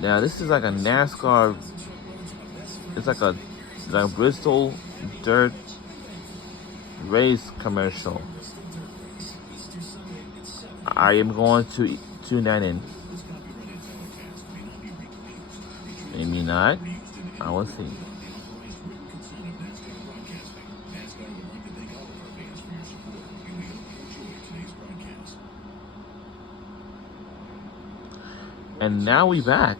Now this is like a NASCAR. It's like a Bristol dirt race commercial. I am going to tune that in. Maybe not. I will see. And now we back.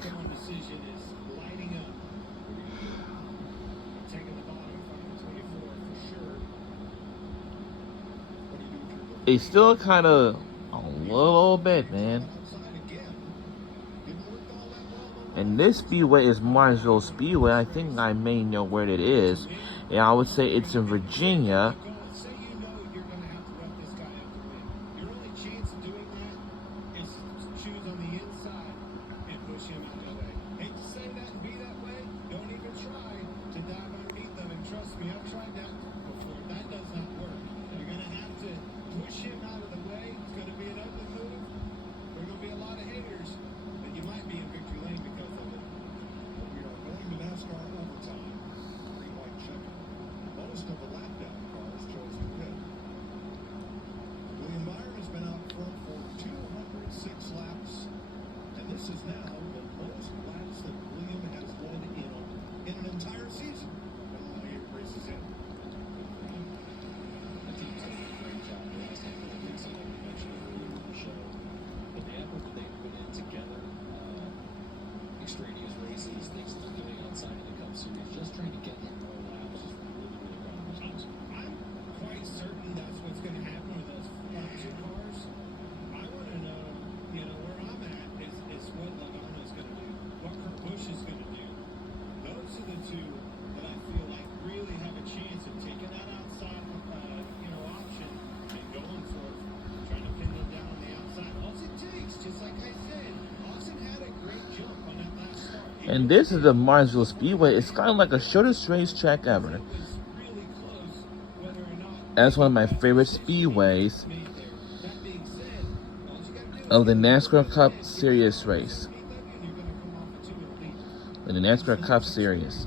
It's still kind of a little bit, man. And this speedway is Martinsville Speedway. I think I may know where it is. And I would say it's in Virginia. And this is the Martinsville Speedway. It's kind of like the shortest racetrack ever. That's one of my favorite speedways of the NASCAR Cup Series race. In the NASCAR Cup Series.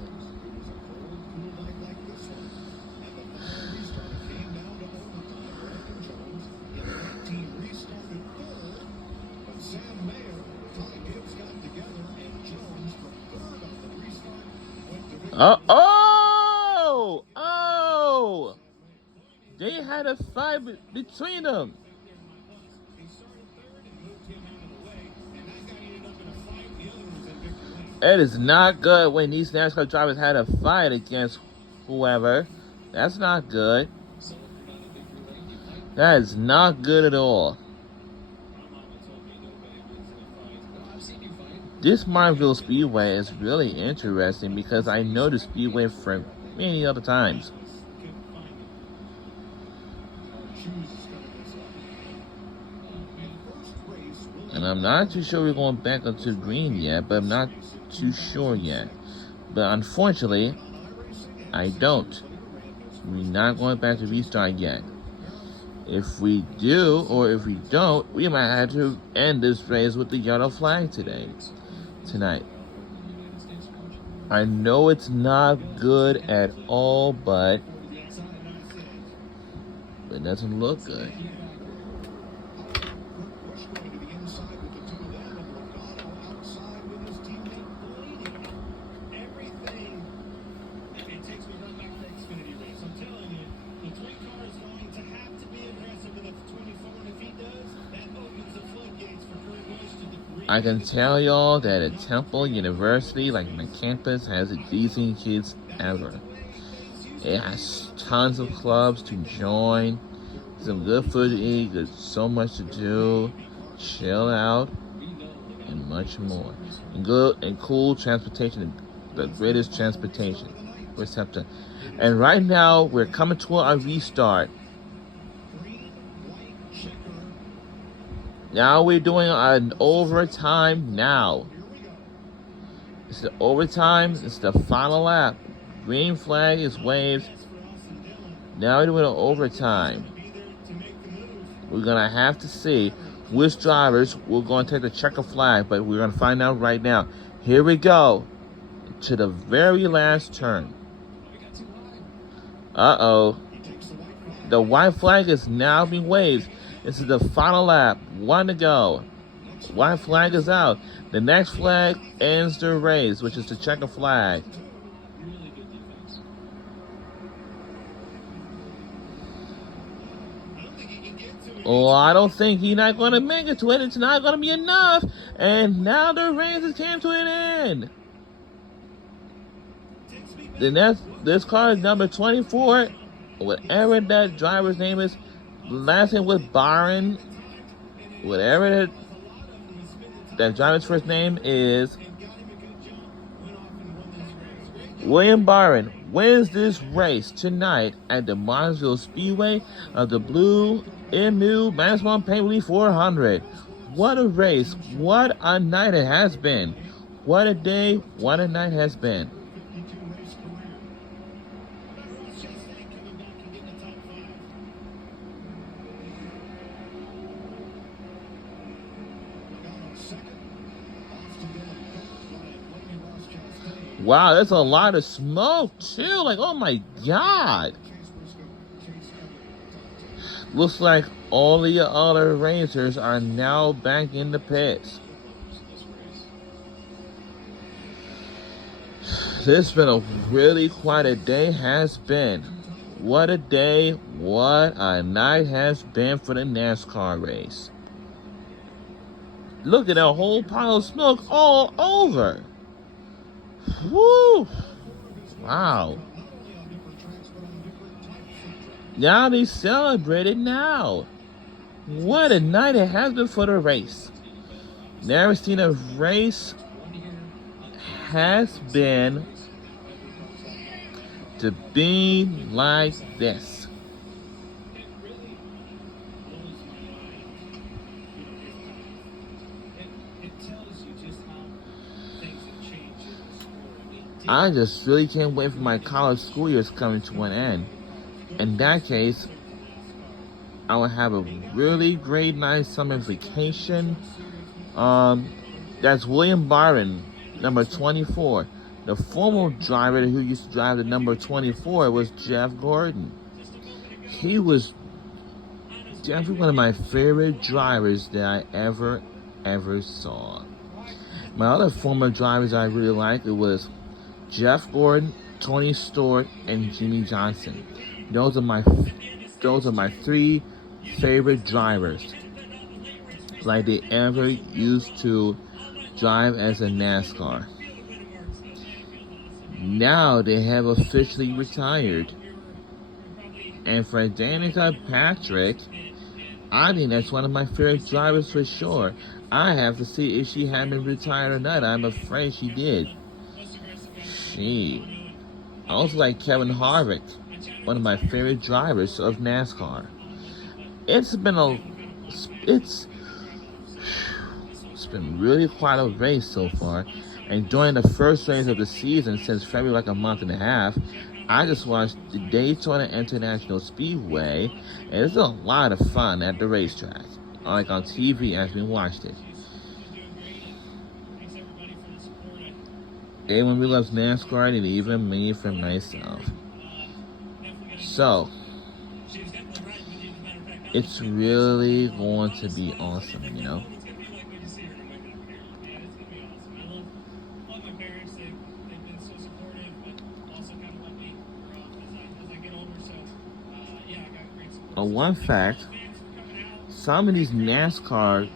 Oh! They had a fight between them. It is not good when these NASCAR drivers had a fight against whoever. That's not good. That is not good at all. This Martinsville Speedway is really interesting because I know the Speedway from many other times. And I'm not too sure we're going back onto green yet, but I'm not too sure yet. But unfortunately, I don't. We're not going back to restart yet. If we do, or if we don't, we might have to end this race with the yellow flag tonight. I know it's not good at all, but it doesn't look good. I can tell y'all that at Temple University, like my campus, has the decent kids ever. It has tons of clubs to join, some good food to eat, there's so much to do, chill out, and much more. And good and cool transportation, the greatest transportation for Temple. And right now, we're coming to our restart. Now we're doing an overtime now. It's the overtime. It's the final lap. Green flag is waved. Now we're doing an overtime. We're going to have to see which drivers will go and take the checker flag, but we're going to find out right now. Here we go to the very last turn. Uh-oh. The white flag is now being waved. This is the final lap. 1 to go. White flag is out. The next flag ends the race, which is the checker flag. Oh, I don't think he's not going to make it to it. It's not going to be enough. And now the race has came to an end. This car is number 24. Whatever that driver's name is. Last name was Byron. Whatever that driver's first name is. William Byron wins this race tonight at the Martinsville Speedway of the Blue Emu Maximum Painley 400. What a race. What a night it has been. What a day. What a night has been. Wow, there's a lot of smoke too. Like, oh my God. Looks like all the other racers are now back in the pits. This has been a really quite a day has been. What a day, what a night has been for the NASCAR race. Look at that whole pile of smoke all over. Woo! Wow. Now they celebrate it now. What a night it has been for the race. Never seen a race has been to be like this. I just really can't wait for my college school years coming to an end. In that case, I will have a really great nice summer vacation. That's William Byron, number 24. The former driver who used to drive the number 24 was Jeff Gordon. He was definitely one of my favorite drivers that I ever saw. My other former drivers I really liked, it was Jeff Gordon, Tony Stewart, and Jimmy Johnson. Those are my 3 favorite drivers like they ever used to drive as a NASCAR. Now they have officially retired. And for Danica Patrick, I think that's one of my favorite drivers for sure. I have to see if she had been retired or not. I'm afraid she did. I also like Kevin Harvick, one of my favorite drivers of NASCAR. It's been really quite a race so far. And during the first race of the season, since February, like a month and a half, I just watched the Daytona International Speedway, and it's a lot of fun at the racetrack, like on TV as we watched it. Everyone really loves NASCAR, and even me for myself. So, it's really going to be awesome, you know? One fact, some of these NASCAR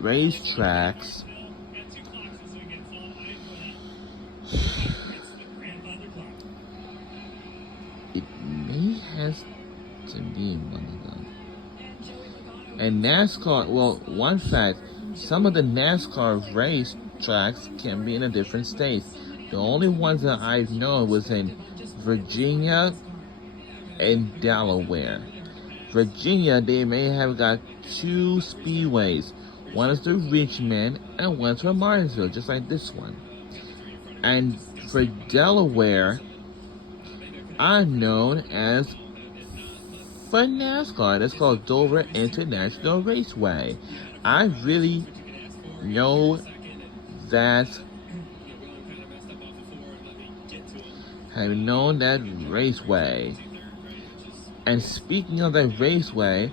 racetracks it may have to be one of them. And NASCAR, well, one fact, some of the NASCAR race tracks can be in a different state. The only ones that I've known was in Virginia and Delaware. Virginia, they may have got 2 speedways. One is the Richmond and one's for Martinsville, just like this one. And for Delaware, I'm known as for NASCAR. It's called Dover International Raceway. I really know that have known that raceway. And speaking of that raceway,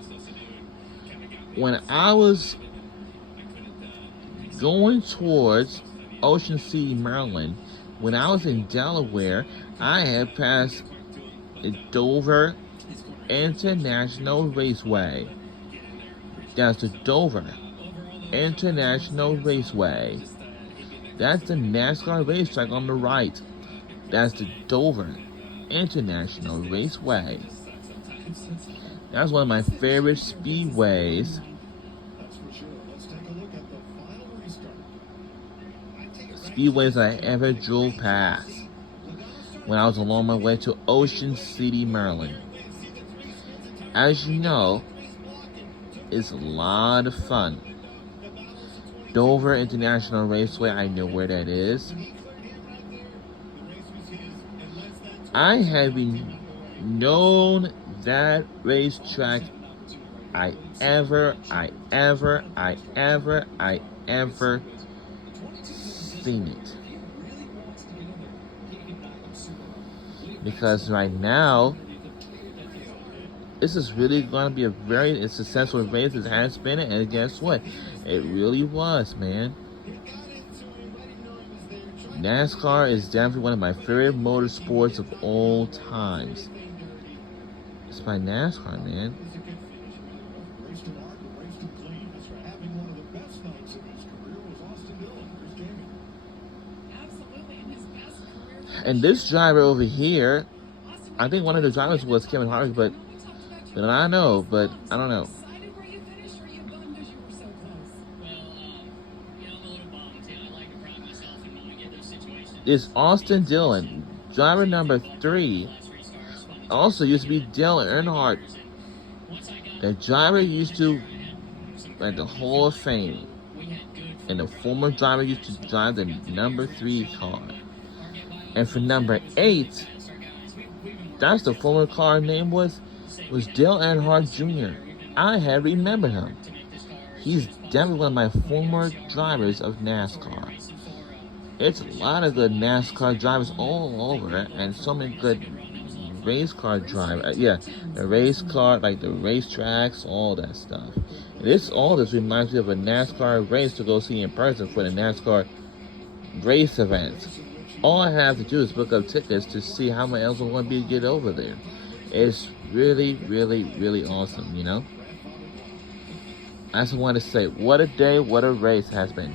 when I was going towards Ocean City, Maryland, when I was in Delaware, I had passed the Dover International Raceway. That's the Dover International Raceway. That's the NASCAR racetrack on the right. That's the Dover International Raceway. That's one of my favorite speedways. Speedways I ever drove past when I was along my way to Ocean City, Maryland. As you know, it's a lot of fun. Dover International Raceway, I know where that is. I have been known that racetrack I ever seen it. Because right now, this is really going to be a very successful race. It has been, and guess what? It really was, man. NASCAR is definitely one of my favorite motorsports of all times. It's by NASCAR, man. And this driver over here, I think one of the drivers was Kevin Harvick, but I don't know. It's Austin Dillon, driver number 3. Also used to be Dale Earnhardt. The driver used to at the Hall of Fame, and the former driver used to drive the number 3 car. And for number 8, that's the former car name was Dale Earnhardt Jr. I had remembered him. He's definitely one of my former drivers of NASCAR. It's a lot of good NASCAR drivers all over, and so many good race car drivers. The race car, like the racetracks, all that stuff. All this reminds me of a NASCAR race to go see in person for the NASCAR race events. All I have to do is book up tickets to see how much else I'm going to be to get over there. It's really, really, really awesome, you know? I just want to say, what a day, what a race has been.